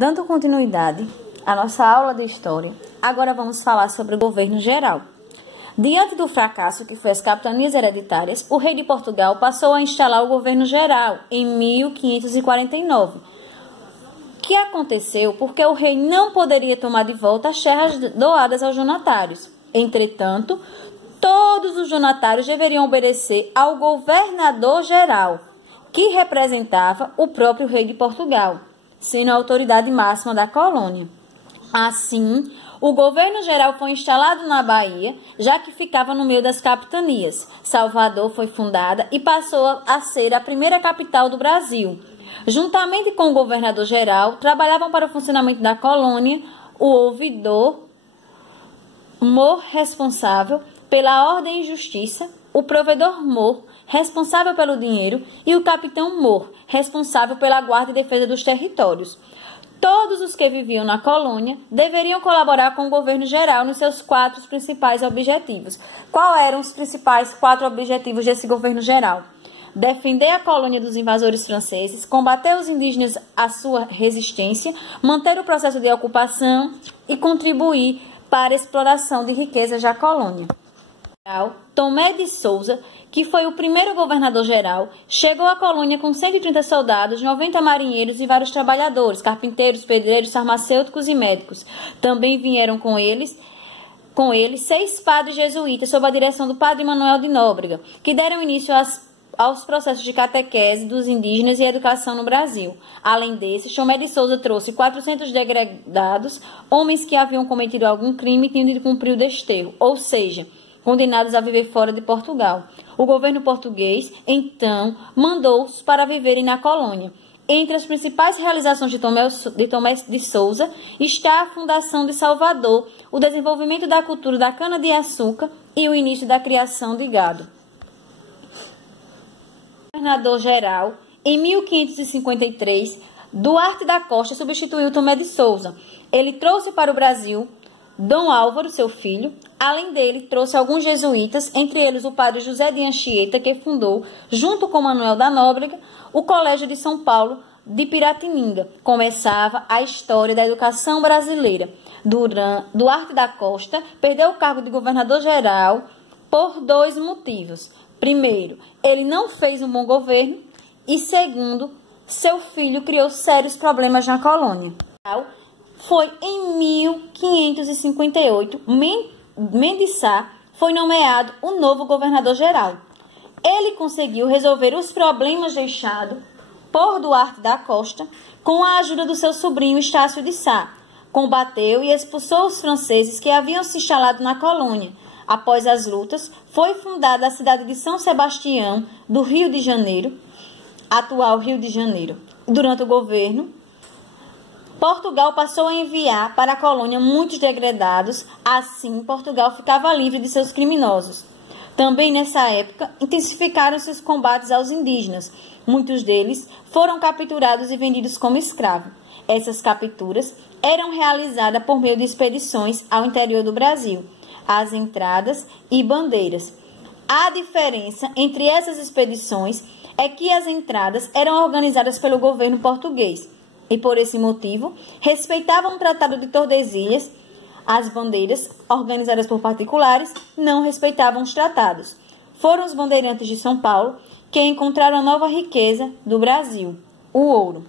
Dando continuidade à nossa aula de História, agora vamos falar sobre o governo geral. Diante do fracasso que foi as capitanias hereditárias, o rei de Portugal passou a instalar o governo geral em 1549. O que aconteceu porque o rei não poderia tomar de volta as terras doadas aos donatários. Entretanto, todos os donatários deveriam obedecer ao governador geral, que representava o próprio rei de Portugal, sendo a autoridade máxima da colônia. Assim, o governo geral foi instalado na Bahia, já que ficava no meio das capitanias. Salvador foi fundada e passou a ser a primeira capital do Brasil. Juntamente com o governador geral, trabalhavam para o funcionamento da colônia o ouvidor mor responsável pela ordem e justiça, o provedor mor responsável pelo dinheiro e o capitão mor responsável pela guarda e defesa dos territórios. Todos os que viviam na colônia deveriam colaborar com o governo geral nos seus 4 principais objetivos. Quais eram os principais 4 objetivos desse governo geral? Defender a colônia dos invasores franceses, combater os indígenas à sua resistência, manter o processo de ocupação e contribuir para a exploração de riquezas da colônia. Tomé de Souza, que foi o primeiro governador geral, chegou à colônia com 130 soldados, 90 marinheiros e vários trabalhadores, carpinteiros, pedreiros, farmacêuticos e médicos. Também vieram com ele 6 padres jesuítas sob a direção do padre Manuel de Nóbrega, que deram início aos processos de catequese dos indígenas e educação no Brasil. Além desses, Tomé de Souza trouxe 400 degredados, homens que haviam cometido algum crime e tinham de cumprir o desterro, ou seja, condenados a viver fora de Portugal. O governo português, então, mandou-os para viverem na colônia. Entre as principais realizações de Tomé de Souza está a fundação de Salvador, o desenvolvimento da cultura da cana-de-açúcar e o início da criação de gado. Governador-geral, em 1553, Duarte da Costa substituiu Tomé de Souza. Ele trouxe para o Brasil Dom Álvaro, seu filho. Além dele, trouxe alguns jesuítas, entre eles o padre José de Anchieta, que fundou, junto com Manuel da Nóbrega, o Colégio de São Paulo de Piratininga. Começava a história da educação brasileira. Duarte da Costa perdeu o cargo de governador-geral por 2 motivos. Primeiro, ele não fez um bom governo e, segundo, seu filho criou sérios problemas na colônia. Foi em 1558, Mendes Sá foi nomeado o novo governador-geral. Ele conseguiu resolver os problemas deixados por Duarte da Costa com a ajuda do seu sobrinho Estácio de Sá. Combateu e expulsou os franceses que haviam se instalado na colônia. Após as lutas, foi fundada a cidade de São Sebastião, do Rio de Janeiro, atual Rio de Janeiro. Durante o governo, Portugal passou a enviar para a colônia muitos degredados, assim Portugal ficava livre de seus criminosos. Também nessa época, intensificaram-se os combates aos indígenas. Muitos deles foram capturados e vendidos como escravos. Essas capturas eram realizadas por meio de expedições ao interior do Brasil, às entradas e bandeiras. A diferença entre essas expedições é que as entradas eram organizadas pelo governo português e, por esse motivo, respeitavam o Tratado de Tordesilhas. As bandeiras, organizadas por particulares, não respeitavam os tratados. Foram os bandeirantes de São Paulo que encontraram a nova riqueza do Brasil, o ouro.